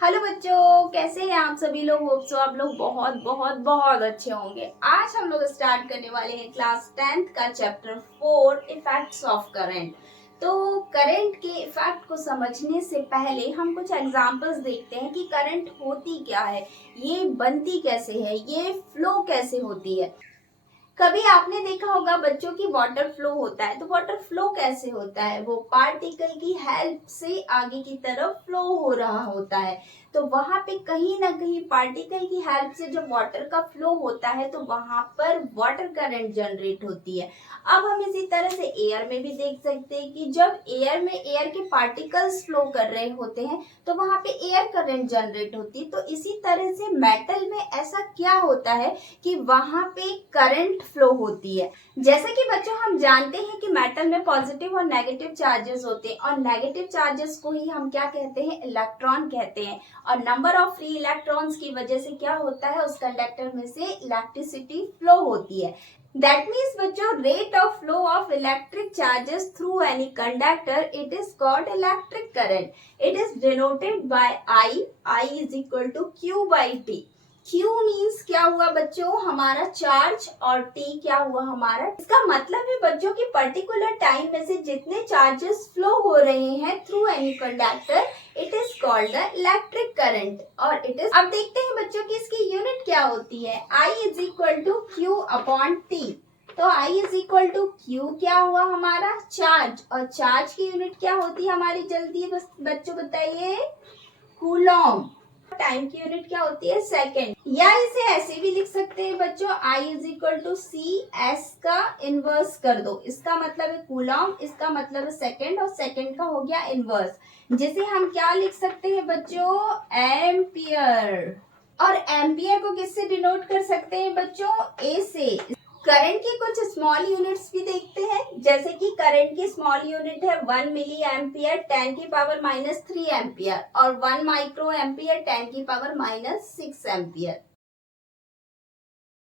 Hello बच्चों, कैसे हैं आप सभी लोग। होप सो आप लोग बहुत बहुत बहुत अच्छे होंगे। आज हम लोग स्टार्ट करने वाले हैं क्लास 10th का चैप्टर 4 इफेक्ट्स ऑफ करंट। तो करंट के इफेक्ट को समझने से पहले हम कुछ एग्जांपल्स देखते हैं कि करंट होती क्या है, ये बनती कैसे है, ये फ्लो कैसे होती है। कभी आपने देखा होगा बच्चों की वाटर फ्लो होता है, तो वाटर फ्लो कैसे होता है, वो पार्टिकल की हेल्प से आगे की तरफ फ्लो हो रहा होता है। तो वहां पे कहीं ना कहीं पार्टिकल की हेल्प से जब वाटर का फ्लो होता है तो वहां पर वाटर करंट जनरेट होती है। अब हम इसी तरह से एयर में भी देख सकते हैं कि जब एयर में एयर के पार्टिकल्स फ्लो कर रहे होते हैं तो वहां पे एयर करंट जनरेट होती है। तो इसी तरह से मेटल में ऐसा क्या होता है कि वहां पे करंट फ्लो होती है। जैसे कि बच्चों हम जानते हैं कि मेटल में पॉजिटिव और नेगेटिव चार्जेस होते हैं और नेगेटिव चार्जेस को ही हम क्या कहते हैं, इलेक्ट्रॉन कहते हैं। और नंबर ऑफ फ्री इलेक्ट्रॉन्स की वजह से क्या होता है, उस कंडक्टर में से इलेक्ट्रिसिटी फ्लो होती है। That means बच्चों rate of flow of electric charges through any conductor, it is called electric current. It is denoted by I. I is equal to Q by T. Q means क्या हुआ बच्चों, हमारा charge, और T क्या हुआ हमारा। इसका मतलब है बच्चों की पर्टिकुलर टाइम में से जितने चार्जेस फ्लो हो रहे हैं through any conductor, it is called the electric current. और इट इज, अब देखते हैं बच्चों की इसकी यूनिट क्या होती है। I is equal to Q upon T. तो I is equal to Q क्या हुआ हमारा, चार्ज, और चार्ज की यूनिट क्या होती है हमारी, जल्दी बस बच्चों बताइए, कूलॉम। टाइम की यूनिट क्या होती है, सेकेंड। या इसे ऐसे भी लिख सकते हैं बच्चों, I is equal to C S का इनवर्स कर दो। इसका मतलब है कूलॉम, इसका मतलब है सेकेंड, और सेकेंड का हो गया इनवर्स, जिसे हम क्या लिख सकते हैं बच्चों, एम्पियर। और एम्पियर को किससे डिनोट कर सकते हैं बच्चों, ए से। करंट की कुछ स्मॉल यूनिट्स भी देखते हैं, जैसे कि करंट की स्मॉल यूनिट है 1 मिली एम्पियर 10 की पावर -3 एम्पियर, और 1 माइक्रो एम्पियर 10 की पावर -6 एम्पियर।